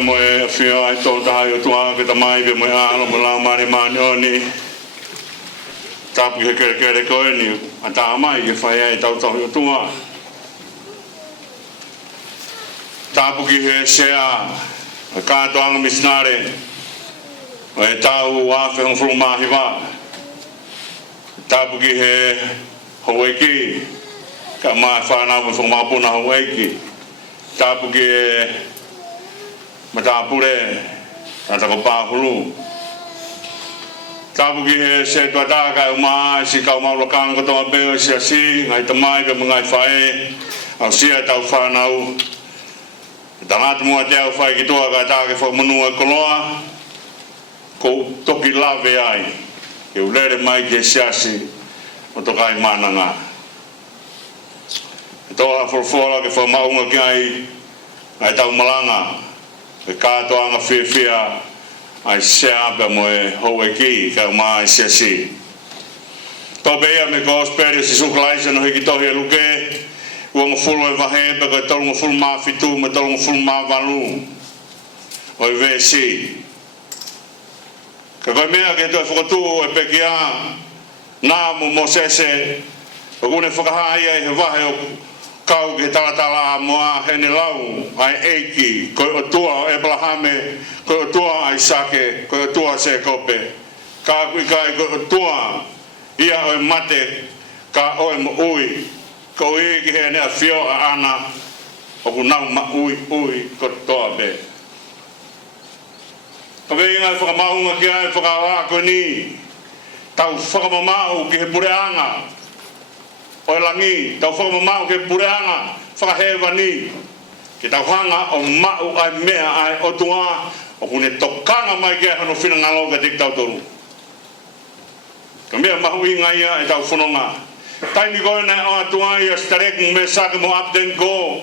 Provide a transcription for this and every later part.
mo e fio ai to ta yo tua ke ta mai be mo alo mo la mani oni tapu ke ko ni ata mai ke fai ai tau yo tua tapu ki he sea ka to ang misnare o e tau wa fe on flu ma hiva tapu ki he hoeki ka ma fa na mo ma puna hoeki tapu ki matapure ata ko pa hulu tapu ki se to da ka ma si ka ma lo kan ko to be si ngai tamai be ngai fae au sia tau fa nau dangat mo te au fai ki to ka ta ke fo manu ko loa ko toki lave ai e ulere mai ke siasi o to kai mananga to a for ke fo ma unga kai ai tau malanga e kato anga fia ai sea be mo e hoeki ka mai siasi to be me ko spere si suklaisa no hiki to he luke o mo fulu e vahe be ko to mo fulu ma fitu me to mo fulu ma valu o ve si ka ko me ke to fo tu e pe kia na mo sese o ne fo ka hai e vahe o kau ke tala moa hene lau ai eiki ko o tua Abrahame ko o tua Isake ko o tua se kope ka kui kai ko o tua ia o mate ka o mo ui ko i ki hene a fio a ana o ku nau ma ui ko toa be ka be inga whakamaunga ki ai whakawa ko ni tau whakamamau ki he pureanga o langi tau whakamamau ke pureanga whakahewa ni ki tau hanga o mau ai mea ai o tua o kune tokanga mai kia hano whina ngalo ka tik tau toru ka mea mahu inga ia e tau whanonga taimi koe nei o atua ia starek me sake mo apten ko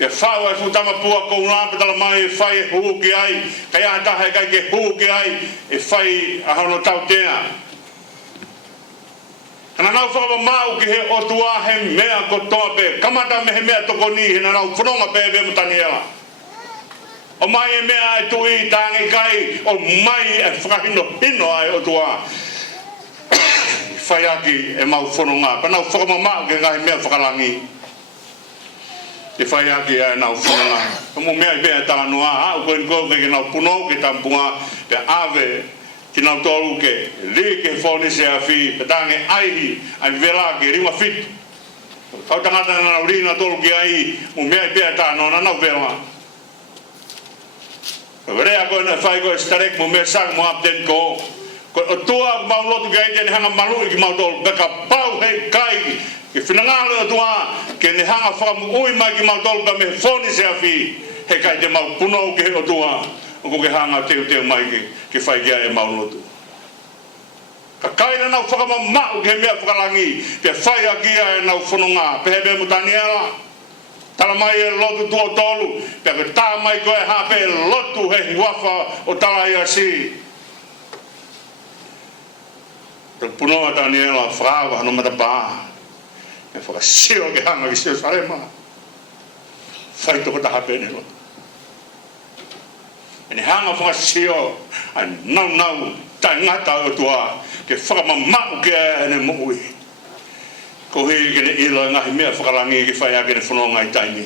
e whau ai futama pua kou lampe tala mai e whai e huu ki ai ka ia taha e kai ke huu ki ai e whai a hano tau tea ana nau whakama mau ki he o tua he mea ko toa pe kamata me he mea toko ni he nau whanonga pe be mutaniela o mai e mea e tui tangi kai o mai e whakahino hino ai o tua whai aki e mau whanonga pa nau whakama mau ki ngai mea whakalangi e whai aki e nau whanonga o mo mea i mea tala noa a koe nko ke nau puno ke tampunga pe ave ki nau tolu ke li ke foni se afi petange aihi ai vela ke rima fit kau tangata na urina tolu ki ai mo mea pe ta no na vela vrea ko na fai ko starek mo mea sang mo apten ko ko tua mau lotu gai de hanga malu ki mau tolu beka pau he kai ke finangalo tua ke ne hanga fa mo ui mai ki mau tolu ba me foni se afi he kai de mau puno ke o tua ko ke hanga te mai ke fai kia e maulotu ka kaina nau whakamamau ke mea whakalangi pe fai a kia e nau whanonga pe hebe mutaniela tala mai e lotu tua tolu pe ke tā mai koe hape lotu he hiwafa o tala ia si te punoa Daniela whakawa hano matapā e whakasio ke hanga ki sio sarema fai toko ta hape ne lotu ene hanga whakasio ai nau tai ngata o tua ke whakamamau ke ene moui ko hei kene ilo ngahi mea whakalangi ki whai ake ne whanonga i taimi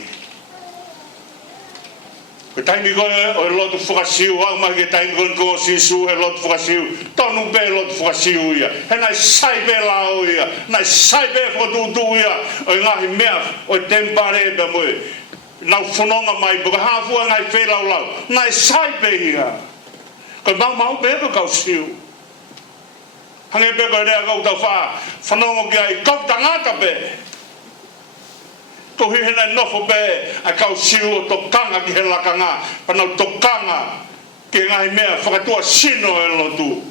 ko taimi koe o e lotu whakasiu au mai ke taimi koe ko sisu he lotu whakasiu tonu pe lotu whakasiu ia he nai sai pe lao ia nai sai pe whakatutu ia o ngahi mea o tempare pe moe nau whanonga mai buka hafua ngai whelau lau nai sai pe ia ko mau pe ko kau siu hange pe ko rea kau tau wha whanonga ki ai kau tangata pe ko hihena nofo pe a kau siu o tokanga ki he lakanga panau tokanga ki ngai mea whakatua sino e lotu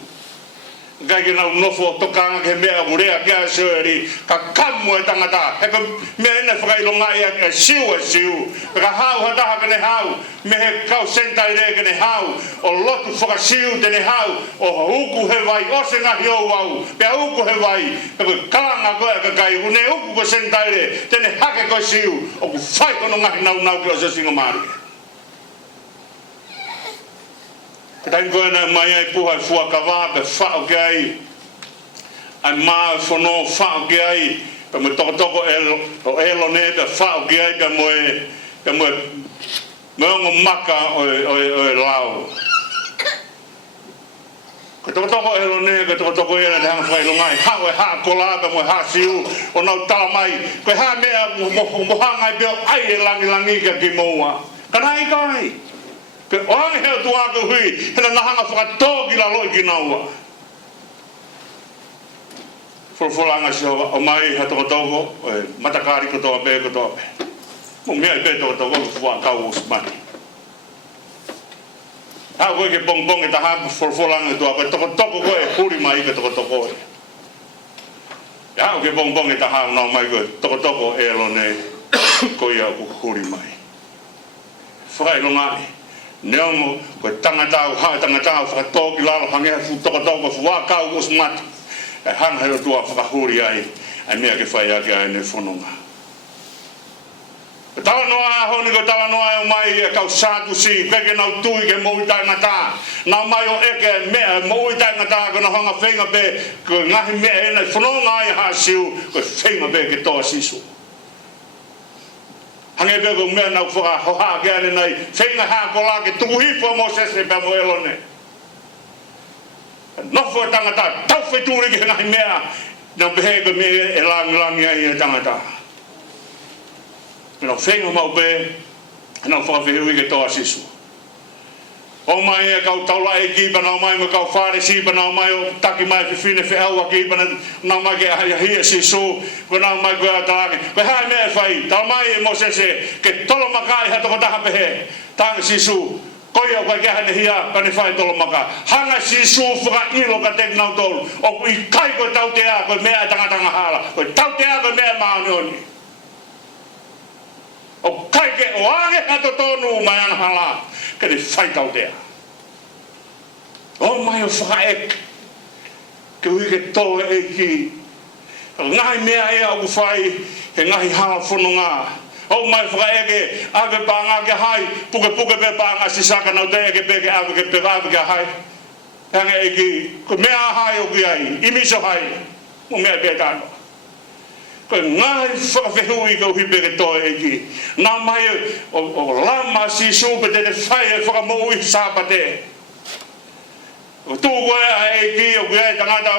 kai ke nau nofo tokanga ke mea urea kia seori ka kamu e tangata he ka mea ene whakailonga ia ke siu ka hau hataha kene hau me he kau sentai re kene hau o lotu whakasiu tene hau o uku he vai o se ngahi o wau pe uku he vai pe koe kalanga koe ka kai une uku ko sentai re tene hake koe siu o ku whai kono ngahi nau ki o se singa maari Tai ko na mai ai puha fua kava pe fa o ke ai ai ma fono fa o ke ai pe mo toko elo ne pe fa o ke ai pe mo ngo maka o lao ko toko elo ne ko toko elo na hang fai lo mai ha ko la pe mo ha siu o no tala mai ko ha me mo hanga pe ai langi ka ki moa kanai kai pe oi he tua ko hui hena na hanga fa to ki la lo ki naua folanga so o mai ha to matakari ko to pe mo me ai pe to ko ka us mani ha ko ke bong ta ha folanga to ko ko e puri mai ke to ya ke bong ta ha no mai ko to e lo ne ko ya ko puri mai fai lo mai Neomo ko tangata fa to ki la hange fu to fu ka us mat e hanga he tua fa huri ai mea ke fai ake ai ne fononga tawa noa honi ko tawa noa o mai e kau satu si peke nau tui ke mo utai ngata nau mai o eke mea mo utai ngata ko na hanga whenga pe ko ngahi mea e nei fononga ai ha siu ko whenga pe ke toa sisu hange pe ko mea nau whaka hoha ke ane nei whenga ha ko la ke tuhi fo mo sese pe mo elone nofo tangata tau wheturi ke ngahi mea na pehe ko mea e langi ai e tangata no whenga mau pe na whakawhihui ke toa sisu o mai e kau taula e kipa na o mai me kau whare sipa na o mai o taki mai whiwhine whiaua kipa na mai ke ahia sisu ko na mai koe atalake koe hae mea e whai tau mai e mo sese ke tolo makai hatoko taha pehe tanga sisu koe au kai keha ne hia ka ne whai tolo maka hanga sisu whaka ilo ka tek nau tolu o kui kai koe tau te a koe mea tanga hala koe tau te a koe mea maoni oni o kai ke o ange hato tonu mai ana hala ke ne whai tau te a o mai o whaka ek ke hui ke tole e ki ngai mea e au whai he ngahi hala whanonga o mai whaka eke ave panga ke hai puke pe panga si saka nau te eke peke ave ke hai hanga e ki ko mea hai o ki ai imiso hai mo mea pe tano ko ngai whakawhihui ko hui peke toe e ki nā mai o lama si supe te whai e whakamoi sāpate o tū koe a e ki o kia e tangata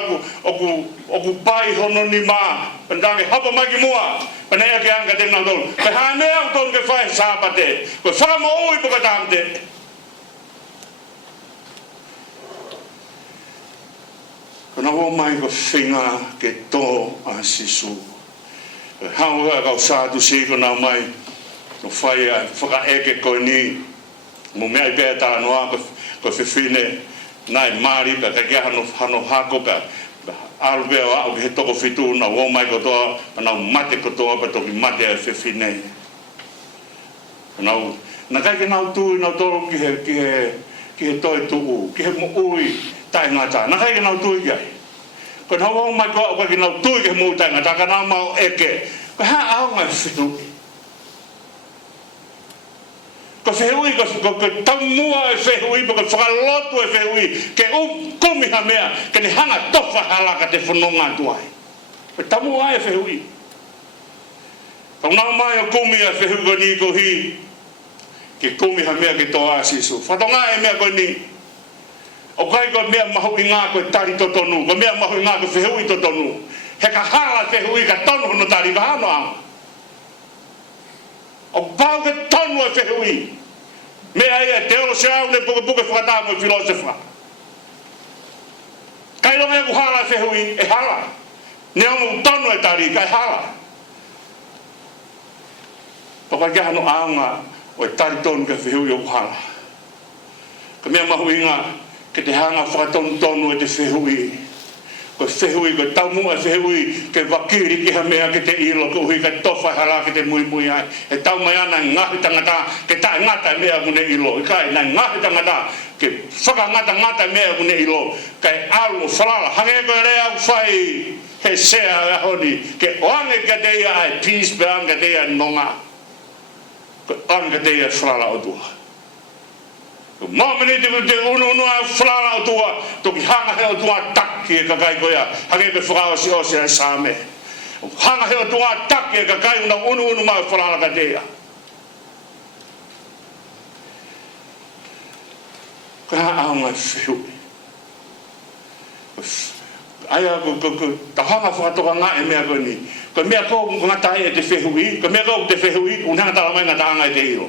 o ku pai hono ni mā pantange hapa mai ki mua pane eke anga te nau tolu pe hane au tonu ke whai sāpate ko whakamoi puka tāmte ko na o mai ko whinga ke tō a sisu hau a kau sātu si ko nau mai no whai a whaka eke koe ni mo mea i pēta noa ko whiwhine nai mari pa ka hano hako ka albe au ke toko fitu na o mai ko toa na mate ko toa pa toki mate a whiwhine na kai ke nau tui nau toro ki he toi tuu ki he mo ui tai ngata na kai ke nau tui kai ko na o mai ko ke nau tui ke mo tai ngata ka na mau eke ko ha au ngai fitu ko whehui ko tamua e whehui ko whakalotu e whehui ke kumi ha mea ke ni hanga tofa halaka te whanonga tuai ko tamua e whehui ko nā mai o kumi e whehui ko ni ko hi ke kumi ha mea ke toa sisu whatonga e mea ko ni o kai ko mea mahu i ngā ko tari totonu ko mea mahu i ngā ko whehui totonu he ka hala whehui ka tonu no tari ka hano ang o pau ke tonu e whehui mea ia te olo se au ne puke whakata mo i filosofa kai longa e ku hala whehui e hala ne onu tonu e tari kai hala o kai ke hano aunga o e tari tonu ke whehui o ku hala ka mea mahu inga ke te hanga whakatonu tonu e te whehui ko whehui ko taumua whehui ke wakiri ki ha mea ke te ilo ko hui ka tofa hala ke te mui ai e tau mai ana ngahi tangata ke ta ngata mea kune ilo kai na ngahi tangata ke whaka ngata mea kune ilo kai alu whalala hange ko rea au whai he sea a honi ke oange ka te ia ai peace pe anga te ia nonga ko anga te ia whalala o tua Mo meni te unu flala tua to ki hanga he tua taki ka kai koia hage be frao si o se same hanga he tua taki ka kai una unu ma flala ka dea ka anga fiu aya ko ta hanga fa to nga e me ko ni ko me ko ngata e te fehui ko me ko te fehui una ta mai ngata nga te iro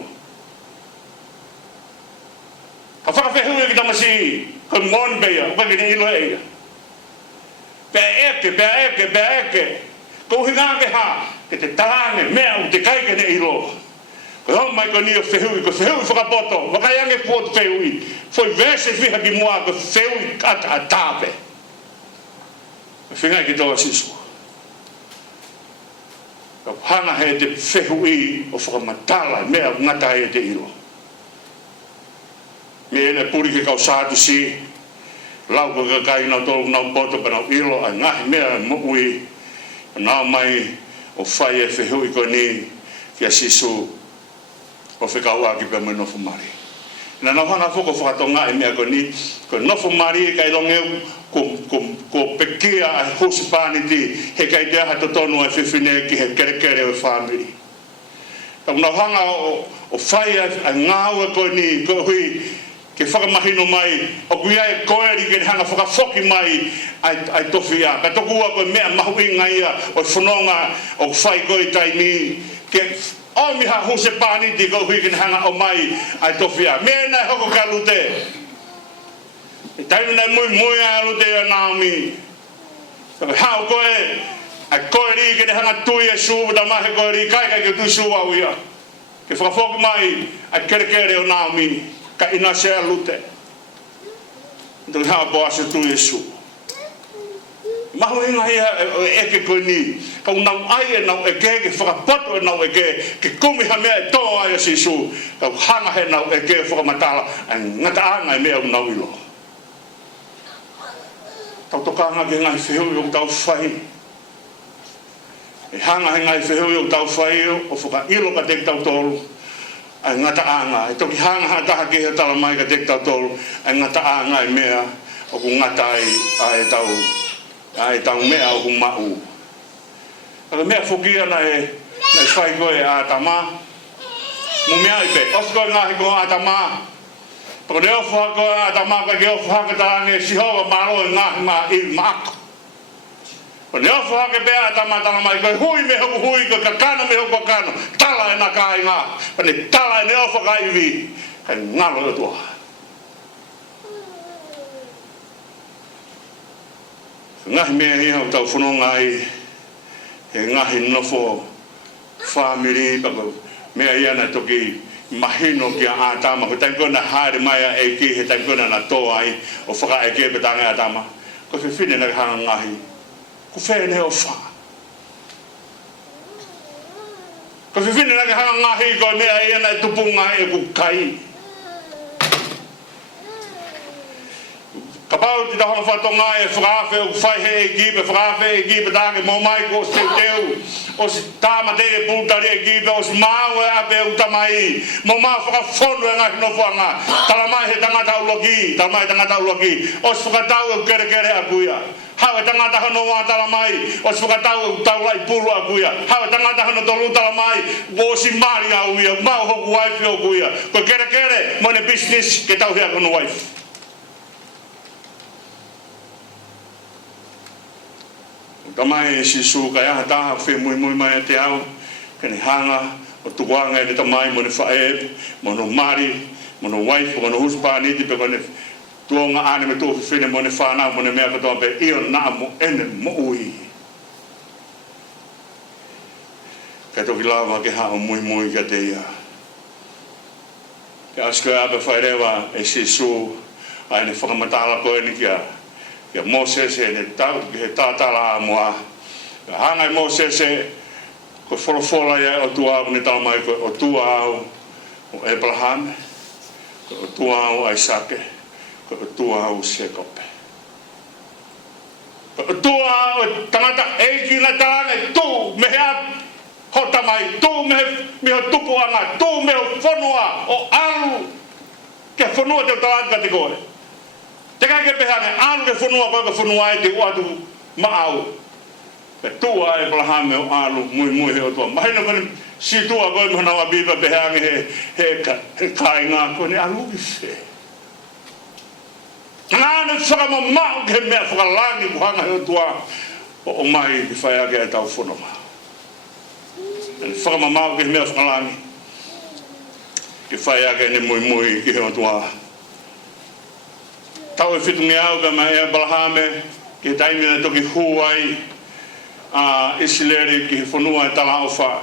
ka fa fehui ki tamasi ko mon be ya ko ni ilo e pe eke ko hinga ke ha ke te talange me o te kai ke ne ilo ko mai ko ni fehui fa poto wa ka yange po fehui foi verse fiha ki moa ko fehui ata tape finga ki to sisu ka hana he te fehui o whakamatala mea ngata he te ilo me ene puri ke kau sātu si lau ka kai nau tolu nau poto pa nau ilo a ngahi mea mui nau mai o whai e fehui ko ni kia sisu o whikaua ki pe mai nofu mari na nau hana whoko whakatonga e mea ko ni ko nofu mari kai longeu ko pekia a hospitality he kai te aha totonu e whiwhine ki he kere o family ka nau hanga o whai a ngāua ko ni ko hui ke whakamahino mai o kuia e koeri ke hanga whakafoki mai ai tofia ka tokua ko mea mahu inga ia o whanonga o whai koe taimi ke o miha huse pāniti ko hui ke hanga o mai ai tofia mea nai hoko ka lute e tainu nai mui a lute a Naomi hao koe ai koeri ke hanga tui e suwa ta mahe koeri kai ke tu suwa uia ke whakafoki mai ai kere o Naomi ka ina se lute donc ha bo aso tu Yesu mahu inga ia e ke ko ni ka una ai na e ke whakapoto na e ke kumi ha mea to ai Yesu ka hanga he na e ke whakamatala ngata anga mea una ilo tau toka nga ke ngai whiu o tau whai e hanga he ngai whiu o tau whai o whaka ilo ka te tau tolu ai ngata anga e toki hanga ha taha ke he tala mai ka te tau tolu ai ngata anga e mea o ku ngata ai tau mea o ku mau aga mea whukia na e whai koe a tama mu mea i pe osko ngahi ko a tama pako ne ofu hako a tama ka ke ofu haka talange sihoga maro e ngahi ma il mako o ne ofu hake pe a tama tala mai koe hui me hoku hui ko kakano me hoku kakano tala e na kai ngā pane tala e ne ofu ka iwi kai ngalo e tua ngahi mea hi hau tau whanonga ai he ngahi nofo whamiri pako mea iana toki mahino ki a atama ko tankona haere mai e ki he tankona na toa ai o whaka e ke petanga atama ko whiwhine na hanga ngahi ko whene o wha ko whiwhine na hanga ngahi ko mea iana e tupunga e ku kai ka pau ti tahono whatonga e whakawhe o whai he e kipe whakawhe e kipe tāke mō mai ko se teu o si tāma te e pūtari e kipe o si māu e ape e utamai mō mau whakawhonu e ngahi no whanga tala mai he tangata uloki o si whakatau e kere a kuia hau e tangata hono wā tala mai o si whakatau e utaulai pulu a kuia hau e tangata hono tolu tala mai o si mari a uia mau hoku waifi o kuia ko kere mo ne business ke tau hea kono waifi tamai si su ka ya ta fe muy mai te au ke ni hanga o tuanga ni tamai mo ni fae mo no mari mo no wife mo no husband ni pe ko ne tuanga ani me to fe mo ne fa na mo ne me ko to be io na mo ene mo ui ka to vilava ke ha muy ka te ya ka aska abe faerewa e si su ai ne fa matala ko ni kia ya Moses ne tau ke tatala moa hanga Moses ko folofola ya o tua ni tau mai ko o tua o Abraham ko o tua o Isaac ko o tua o Jacob ko o tua o tangata e ki na tane tu me ha hota mai tu me tupu anga tu me fonua o alu ke fonua te talan ka te koe te ka ke pehane alu ke fonua ko ke fonua e te watu maau pe tua e Abraham o alu mui he o tua mai no ko si tua ko mo na biba pehane he kai nga ko ni alu se ngana saka mo mau ke me whakalani kuhanga he o tua o mai i whai ake e tau whanoma. Whakamamau ke mea whakalani i whai ake ne mui ki he o tua. Tau e whitungi au ka mai e Abrahame ki taimina toki huai a Isileri ki he whanua e tala ofa.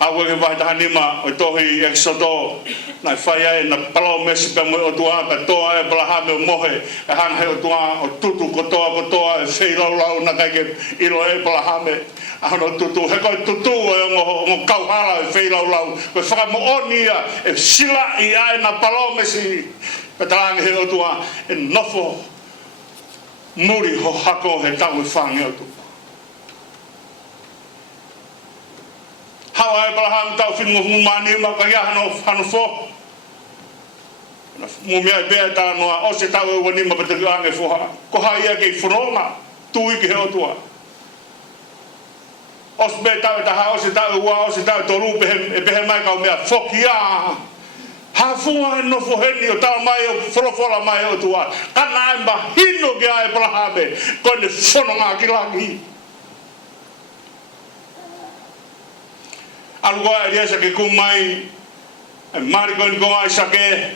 Au ke vai tahanima o tohi Exodo na whai e na palau mesi pe mo o tua pa toa e Abrahame o mohe e hanga he o tua o tutu kotoa e wheilau na kai ke ilo e Abrahame ano tutu he koe tutu e ngo kauhala e wheilau koe whakamo onia e sila i ae na palau mesi pe talangi he o tua e nofo muri ho hako he tau e whangi o tua. Hawa Abraham tau whinungu mani ma ka ia hano fo. Mu mea bea ta noa o se tau e wani ma pata ange foha. Ko haia ke whanonga tui ki heo tua. O se bea tau e taha o se tau e ua o se tau e toru e pehe mai kau mea fokia. Ha fua e no foheni o tau mai o whorofola mai o tua. Kana e mahino ki a Abraham e kone whanonga ki langi. Algoa e riesa ke kumai e mari koe ko ai sake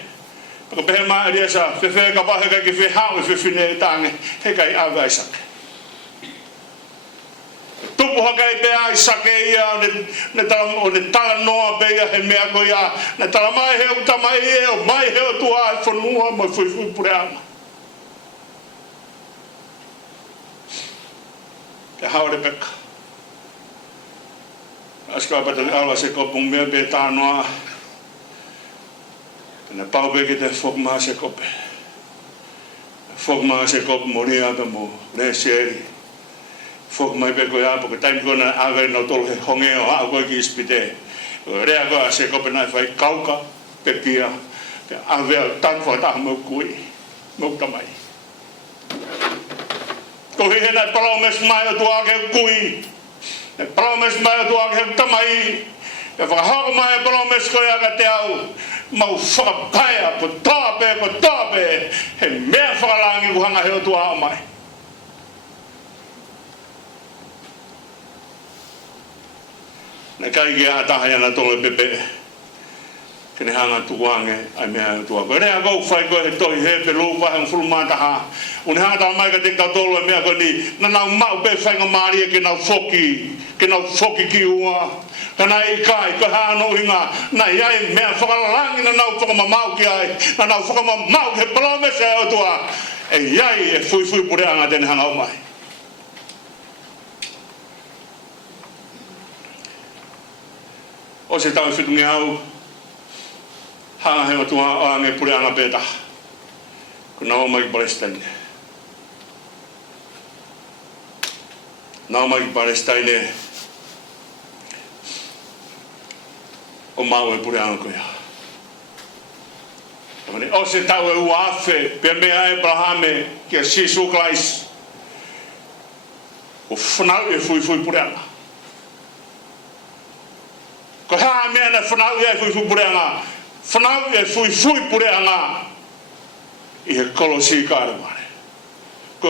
ko pehe mai riesa fefe ka pahe ka ki fe hau e fefine e tange he kai ava ai sake tupu haka e pe ai sake ia o ne tala noa pe ia he mea ko ia ne tala mai he uta mai e o mai he o tua e whanua mai fui pure ama ke haure peka aska pata ala se kopu mea be tānoa na pau be ki te whokmaa se kope whokmaa se kopu mori apa mo le seeri whokmaa be koe apo ke taimi kona awe no tolu he honge o a koe ki ispite rea koe se kope nai whai kauka pe pia ke awe au tanwha taha mo kui mo tamai ko he hena palau mes mai o tua ke kui e promise mai do ake tamai e whakahako mai e promise ko ia ka te au mau whakapaia ko tope he mea whakalangi kuhanga he o tua o mai na kai ki a taha iana tolo pepe kene hanga tukuange ai mea tua ko rea kou whai koe he tohi he pe lou wahe ngfulumataha uni hanga taha mai ka te kautolo e mea ko ni na nau mau pe whainga maria ke nau foki ki ua kana i kai ko hano hinga na iai mea whakalangi na nau whakamamau ki ai na nau whakamamau ki he promise e o tua e iai e fui pureanga tene hanga o mai o se tau whitungi au hanga he o tua o ange pureanga peta ko nao mai Palestine nao mai Palestine o mau e pureanga ko ia o se tau e uafe pe mea Abrahame ki a Sisu Klais o whanau e fui pureanga ko haa mea na whanau e fui pureanga whanau e fui pureanga i he kolosi kāraware ko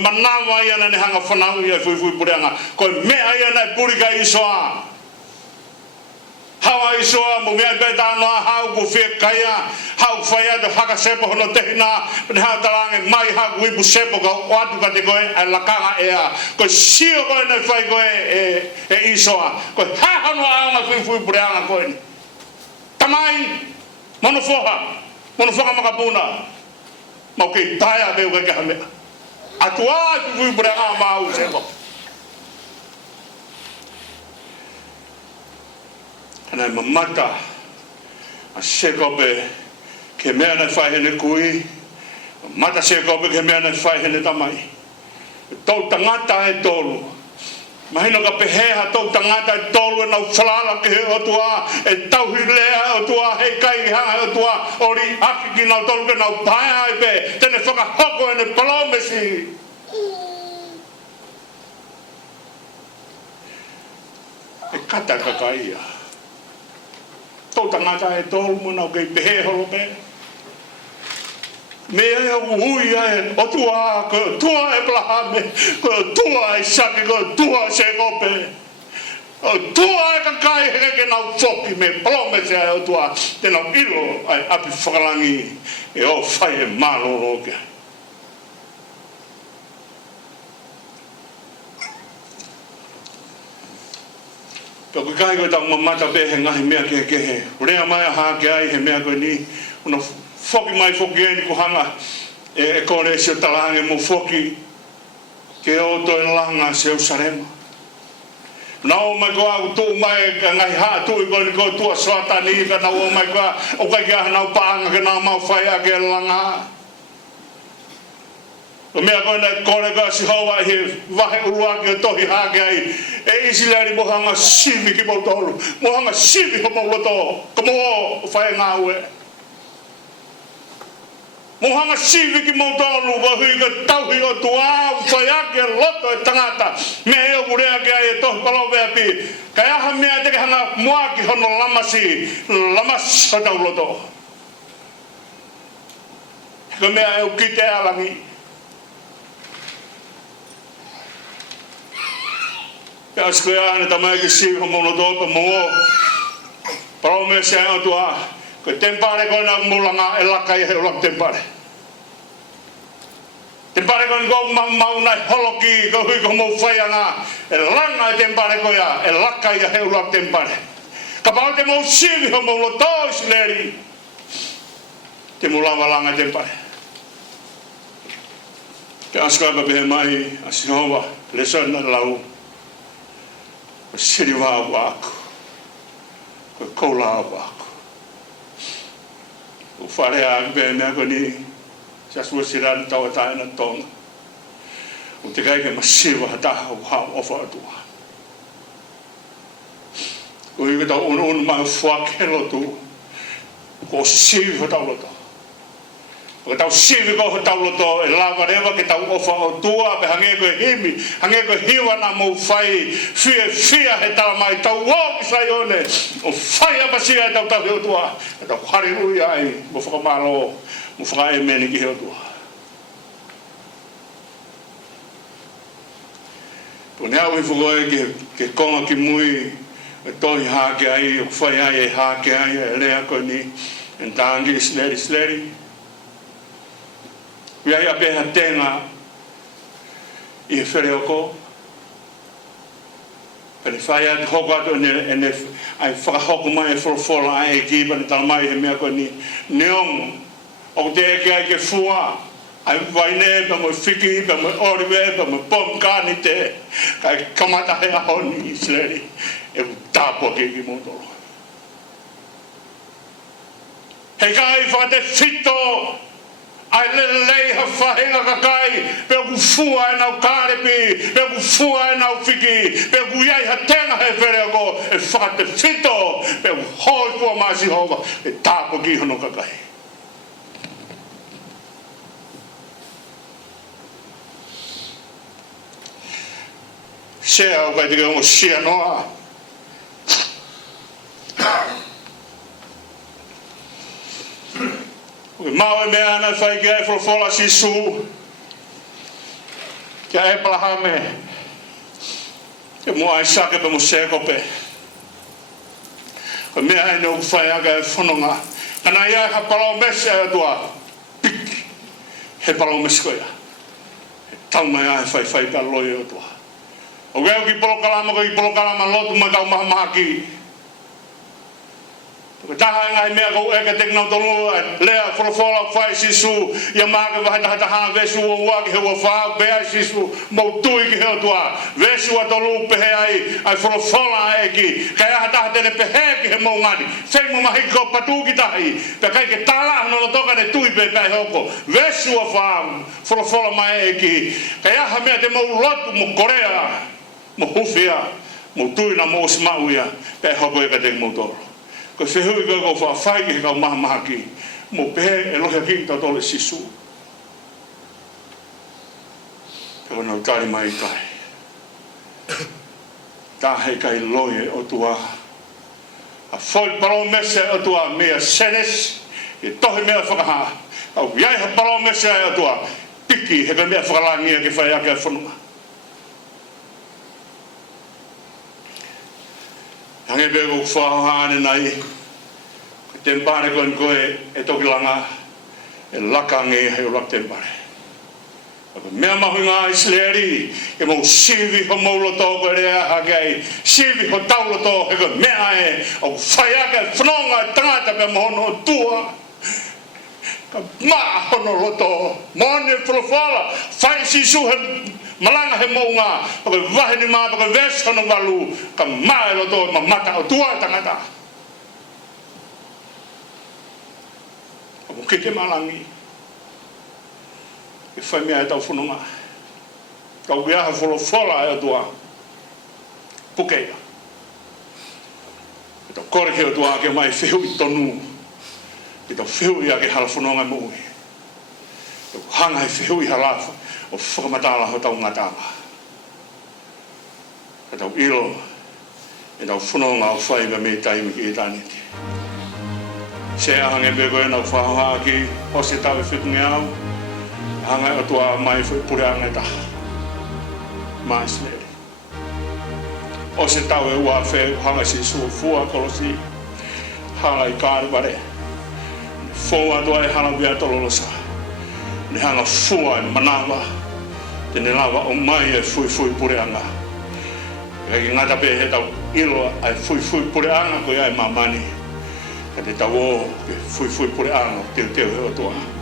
manawa ia na ne hanga whanau e fui pureanga ko mea ia na purika isoa hawa isoa mo mea beta noa hau ku fie kaya hau whaia te haka sepo hono tehina pene hau talange mai hau wipu sepo ka watu ka te koe ai lakanga ea ko sio koe na whai koe e isoa ko hahano aanga fui pureanga koe ni tamai mono foha makapuna mau ke taia beu ke hame atua fui pureanga mau sepo ana mamata a sekope ke mea na whai hene kui mata sekope ke mea na whai hene tamai tau tangata e tolu Mahino ka peheha tau tangata tolu na falala ke o tua e tau hilea o tua he kai ha o tua ori aki ki na tolu ke na pai ai pe tene whaka hoko e ne palomesi e kata kakaia tau tangata e tolu mo na ke pehe holo pe me e ui ai o tua ko tua e plahame ko tua e saki ko tua se kope o tua e kakai heke na foki me plome se o tua te na ilo ai api whakalangi e o whai e malo roke Pau kai ko tau mamata pe he ngahi mea ke he rea mai ha ke ai he mea ko ni una foki mai foki e ni ko hanga e kore se talange mo foki ke o to en langa se o sarema Now mai ko au tu mai ka ngai ha tu ko tu swata ni ka na o mai ko o ka ga na pa nga na ma fai a ke langa o me ko na kore ga si hawa he vahe urua ke to hi ha ke ai e isilari mo hanga sivi ki mo tolu mo hanga sivi ho mo to como fai nga we Mohanga sivi ki mautolu wa hui ka tauhi o tua fai ake loto e tangata me e o murea ke ai e tohi palowe api kai aha mea teke hanga mua ki hono lamas o tau loto ka mea e o kite alangi ke asko e ane tamai ki sivi ho mono topa mo palowe se o tua ko tempare ko na mulanga e laka e lak tempare tempare ko ngo mau na holoki ko hui ko mo faianga e langa tempare ko ya e laka e lak tempare ka pa te mo sivi ho mo lo tos leri te mulanga langa tempare ke aska ba be mai asihova lesona lau ko siriwa wa ko kola wa o fare a be me ko ni sa su siran tau ta na tong o te kai ke masiva ta ha o fa tu o i ta un ma fa ke lo tu ko siva ta lo to o ta siva ko ta lo to e la va reva ke ta o fa o tu a be hange ko himi hange ko hiwa na mo fai fia he ta mai ta wo ki sai one o fai a pasia ta ta o tu a ta haleluya ai mo fa malo mo fa e meni ki o tu po ne au fu ke konga ki mui e tohi ha ke ai o fai ai e ha ke ai e lea ko ni en tangi sleri Ia ia pe tenga I fere oko Pere fai at hoko ne ai whakahoko mai e wholofola ai e kiba ni talamai he mea ko ni neong o te eke ai ke fua ai waine pa mo whiki pa mo oriwe pa mo pomkani te kai kamata he ahoni I sleri e tapo ke ki motoro he kai whate fito ai lei ha fahenga kakai pe ku fua na karepi pe ku fua na fiki pe ku ia ha tenga he ferego e fate fito pe hoi po masi hova e tapo ki hono kakai se au kai te mo sia noa Mau me ana fai ke ai fola sisu ke ai plahame ke mo ai sake pe mo seko pe ko me ai no fai aga fononga ana ia ha palo mese tua he palo mesko ya tau mai ai fai pa loyo tua o ge ki polo kalama lotu ma ka ma ki Taha ngai mea ko eka teknau tolu lea wholofola whai sisu ia maka wahata hana vesu o waki hewa whao bea sisu mau tui ki heo tua vesu a tolu pehe ai wholofola eki kai aha taha tene pehe ki he mau ngani sei mo mahi ko patu ki tahi pe kai ke tala no toka ne tui pe pai hoko vesu a whao wholofola mai eki kai aha mea te mau lotu mo Korea mo hufia mo tuina mo smauia pe hoko e ka te motor ko se hui ko fa fai ki ka maha ki mo pe e lohe ki ta tole sisu ko no tari mai kai ta he kai loye o tua a foi promesse o tua mea senes e tohe mea whakaha au iai ha promesse o tua piki he ka mea whakalangia ke whai ake a whanunga hange bego whahane nai ko tempare koe e toki langa e laka nge he o lak tempare mea mahuinga isleri e mo sivi ho maulo tō koe rea hakai sivi ho taulo tō he ko mea e au whaiaka e whanonga e tangata pe mohono o tua ka maa hono loto mone profala whai sisu he malanga he mounga pake wahe ni maa pake ves hono walu ka maa e loto ma mata o tua tangata ka mo kike malangi e whai mea e tau whanonga ka uiaha wholofola e o tua pukeia e tau kore ke o tua ke mai whihu i tonu e tau whihu i ake hala whanonga mui e hanga e whihu i halafa o whakamatala ho tau ngatanga e tau ilo e tau whanonga o whai me taimi ki e taniti se ahange bego e nau whahoha ki o se tau e whitungi au hanga o tua mai foi pure anga ta mais nele o se tau e ua fe hanga si su fua kolosi hanga i kāre bare fua tua e hanga via tololosa ne hanga fua e manawa te ne lava o mai e fui pure anga e ki ngata pe he tau ilo ai fui pure anga ko ia e mamani ka te tau o ke fui pure anga teo he o tua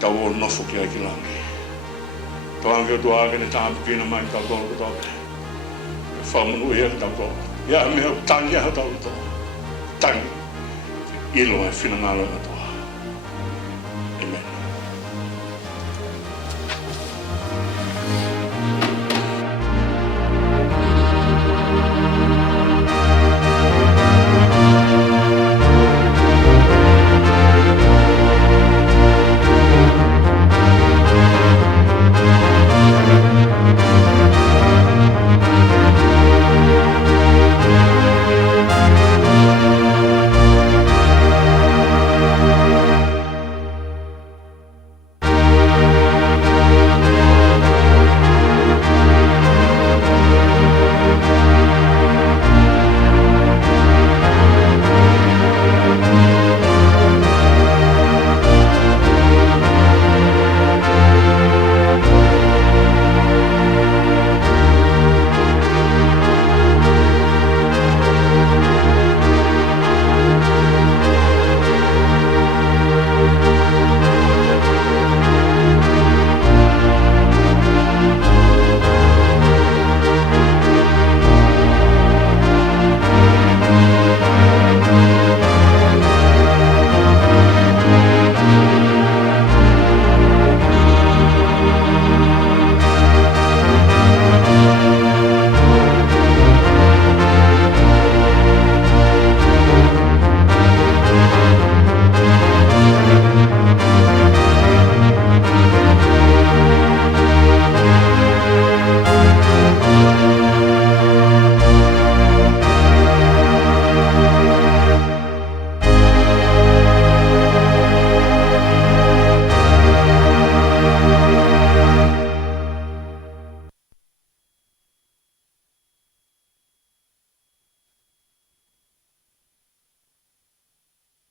tau o nofo ki ai ki langi. Tau ange o tua ake ne tāmpu kina mai tau tolo ko tau. E whamunu ia ki tau tolo. Ia mea tangi a tau tolo. Tangi. Ilo e whina ngalo